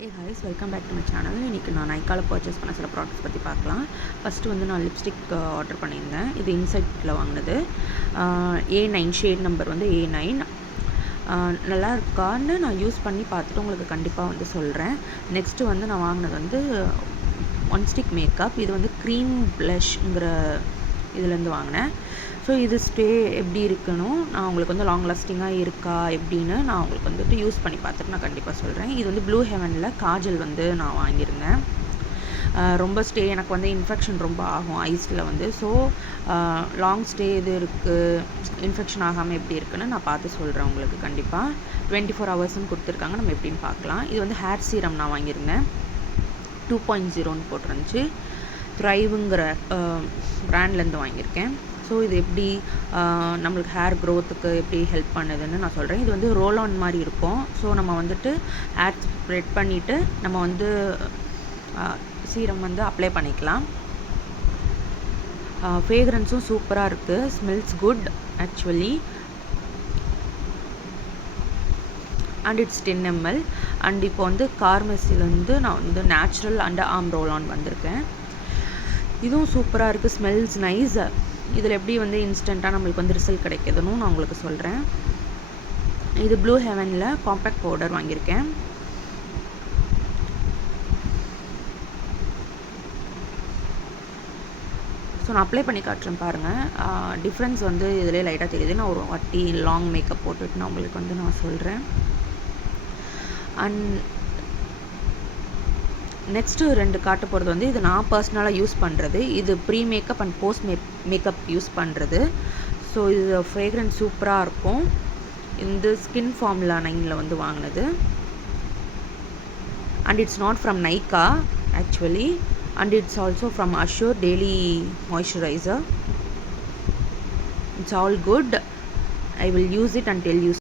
ஹாய்ஸ் welcome back to my channel. இன்றைக்கி நான் நைக்காவில் purchase பண்ண சில ப்ராடக்ட்ஸ் பற்றி பார்க்கலாம். ஃபஸ்ட்டு வந்து நான் லிப்ஸ்டிக் ஆர்டர் பண்ணியிருந்தேன். இது இன்சைட்டில் வாங்கினது. A9 ஷேட் நம்பர் வந்து A9. நல்லா இருக்கான்னு நான் யூஸ் பண்ணி பார்த்துட்டு உங்களுக்கு கண்டிப்பாக வந்து சொல்கிறேன். நெக்ஸ்ட்டு வந்து நான் வாங்கினது வந்து ஒன் ஸ்டிக் மேக்கப். இது வந்து க்ரீம் ப்ளஷ்ங்கிற இதுலேருந்து வாங்கினேன். ஸோ இது ஸ்டே எப்படி இருக்கணும், நான் உங்களுக்கு வந்து லாங் லாஸ்டிங்காக இருக்கா எப்படின்னு நான் உங்களுக்கு வந்துட்டு யூஸ் பண்ணி பார்த்துட்டு நான் கண்டிப்பாக சொல்கிறேன். இது வந்து ப்ளூ ஹெவனில் காஜல் வந்து நான் வாங்கியிருந்தேன். ரொம்ப ஸ்டே எனக்கு வந்து இன்ஃபெக்ஷன் ரொம்ப ஆகும் ஐஸில் வந்து. ஸோ லாங் ஸ்டே இது இருக்குது, இன்ஃபெக்ஷன் ஆகாமல் எப்படி இருக்குன்னு நான் பார்த்து சொல்கிறேன் உங்களுக்கு கண்டிப்பாக. 24 ஹவர்ஸ்ன்னு கொடுத்துருக்காங்க, நம்ம எப்படின்னு பார்க்கலாம். இது வந்து ஹேர் சீரம் நான் வாங்கியிருந்தேன். 2.0ன்னு போட்டிருந்துச்சு. த்ரைவுங்கிற ப்ராண்ட்லேருந்து வாங்கியிருக்கேன். ஸோ இது எப்படி நம்மளுக்கு ஹேர் க்ரோத்துக்கு எப்படி ஹெல்ப் பண்ணுதுன்னு நான் சொல்கிறேன். இது வந்து ரோல் ஆன் மாதிரி இருக்கும். ஸோ நம்ம வந்துட்டு ஹேர் ஸ்ப்ரெட் பண்ணிவிட்டு நம்ம வந்து சீரம் வந்து அப்ளை பண்ணிக்கலாம். ஃப்ரேக்ரன்ஸும் சூப்பராக இருக்குது, smells good actually. And it's 10 ml. And இப்போ வந்து கார்மெசிலேருந்து நான் வந்து natural under arm roll on வந்திருக்கேன். இதுவும் சூப்பராக இருக்குது, ஸ்மெல்ஸ் நைஸ். இதில் எப்படி வந்து இன்ஸ்டண்ட்டாக நம்மளுக்கு வந்து ரிசல்ட் கிடைக்குதுன்னு நான் உங்களுக்கு சொல்கிறேன். இது ப்ளூ ஹெவனில் காம்பேக்ட் பவுடர் வாங்கியிருக்கேன். ஸோ நான் அப்ளை பண்ணி காட்டுறேன் பாருங்கள். டிஃப்ரென்ஸ் வந்து இதிலே லைட்டாக தெரியுது. நான் ஒரு வாட்டி லாங் மேக்கப் போட்டுட்டு நான் உங்களுக்கு வந்து நான் சொல்கிறேன். அண்ட் நெக்ஸ்ட்டு 2 காட்ட போகிறது வந்து இது நான் பர்சனலாக யூஸ் பண்ணுறது. இது pre makeup and post makeup use பண்ணுறது. ஸோ இது ஃப்ரேக்ரன்ஸ் சூப்பராக இருக்கும். இந்த ஸ்கின் ஃபார்முலா 9ல் வந்து வாங்கினது. And it's not from Nykaa actually. And it's also from Assure daily moisturiser. It's all good. I will use it and tell you.